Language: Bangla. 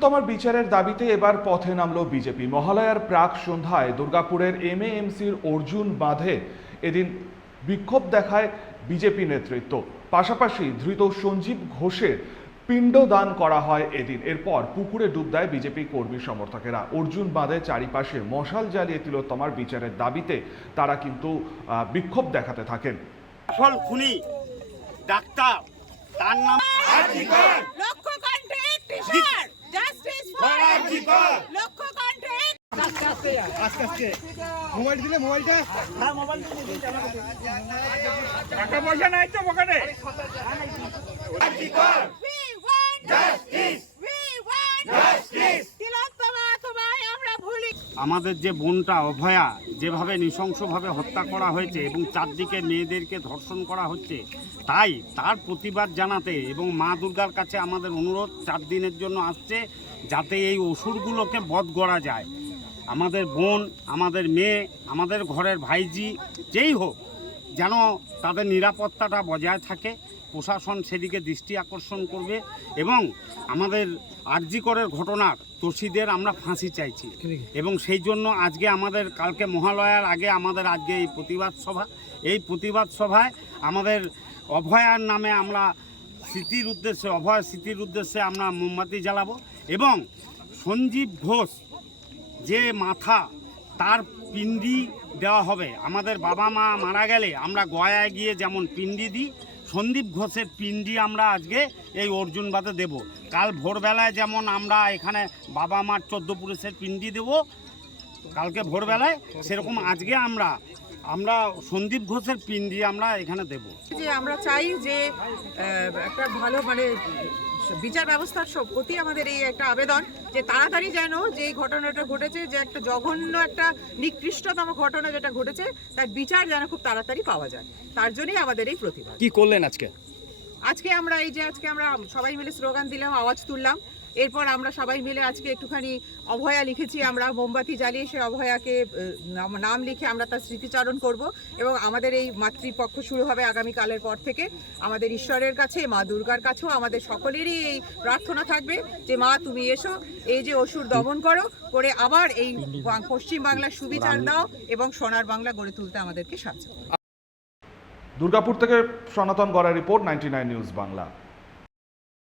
তিলোত্তমার বিচারের দাবিতে এবার পথে নামল বিজেপি। মহালয়ার প্রাক সন্ধ্যায় দুর্গাপুরের এমএএমসির অর্জুন বাঁধে এদিন বিক্ষোভ দেখায় বিজেপি নেতৃত্ব। পাশাপাশি ধৃত সঞ্জীব ঘোষের পিণ্ডদান করা হয় এদিন। এরপর পুকুরে ডুব দেয় বিজেপি কর্মী সমর্থকেরা। অর্জুন বাঁধের চারিপাশে মশাল জ্বালিয়ে তিলোত্তমার বিচারের দাবিতে তারা কিন্তু বিক্ষোভ দেখাতে থাকেন। আসল খুনি ডাক্তার, তার নাম মোবাইল দিলে মোবাইলটা টাকা পয়সা নাই তো ওখানে। আমাদের যে বোনটা অভয়া যেভাবে নৃশংসভাবে হত্যা করা হয়েছে এবং চারদিকে মেয়েদেরকে ধর্ষণ করা হচ্ছে, তাই তার প্রতিবাদ জানাতে এবং মা দুর্গার কাছে আমাদের অনুরোধ 4 দিনের জন্য আসছে, যাতে এই অসুরগুলোকে বধ করা যায়। আমাদের বোন, আমাদের মেয়ে, আমাদের ঘরের ভাইজি যেই হোক, যেন তাদের নিরাপত্তাটা বজায় থাকে। প্রশাসন সেদিকে দৃষ্টি আকর্ষণ করবে এবং আমাদের আরজি করের ঘটনার দোষীদের আমরা ফাঁসি চাইছি। এবং সেই জন্য আজকে আমাদের কালকে মহালয়ার আগে আমাদের আজকে এই প্রতিবাদ সভা। এই প্রতিবাদ সভায় আমাদের অভয়ার নামে আমরা স্মৃতির উদ্দেশ্যে, অভয় স্মৃতির উদ্দেশ্যে আমরা মোমবাতি জ্বালাবো। এবং সঞ্জীব ঘোষ যে মাথা, তার পিণ্ডি দেওয়া হবে। আমাদের বাবা মা মারা গেলে আমরা গয়ায় গিয়ে যেমন পিণ্ডি দিই, সন্দীপ ঘোষের পিণ্ডি আমরা আজকে এই অর্জুন বাঁধে দেব। কাল ভোরবেলায় যেমন আমরা এখানে বাবা মার 14 পুরুষের পিণ্ডি দেব কালকে ভোরবেলায়, সেরকম আজকে আমরা সন্দীপ ঘোষের পিণ্ডি আমরা এখানে দেব। যে আমরা চাই যে একটা ভালো বিচার ব্যবস্থার প্রতি আমাদের এই একটা আবেদন যে তাড়াতাড়ি যেন যে ঘটনাটা ঘটেছে, যে একটা জঘন্য একটা নিকৃষ্টতম ঘটনা যেটা ঘটেছে, তার বিচার যেন খুব তাড়াতাড়ি পাওয়া যায়। তার জন্যই আমাদের এই প্রতিবাদ। কি করলেন আজকে আমরা আজকে আমরা সবাই মিলে স্লোগান দিলাম, আওয়াজ তুললাম। এরপর আমরা সবাই মিলে আজকে একটুখানি অভয়া লিখেছি, আমরা মোমবাতি জ্বালিয়ে সে অভয়াকে নাম লিখে আমরা তার স্মৃতিচারণ করব। এবং আমাদের এই মাতৃপক্ষ শুরু হবে আগামীকালের পর থেকে। আমাদের ঈশ্বরের কাছে, মা দুর্গার কাছেও আমাদের সকলেরই এই প্রার্থনা থাকবে যে মা তুমি এসো, এই যে অসুর দমন করে আবার এই পশ্চিম বাংলার সুবিচার দাও এবং সোনার বাংলা গড়ে তুলতে আমাদেরকে সাহায্য করো। দুর্গাপুর থেকে সনাতন গড়ার রিপোর্ট, 99 নিউজ বাংলা।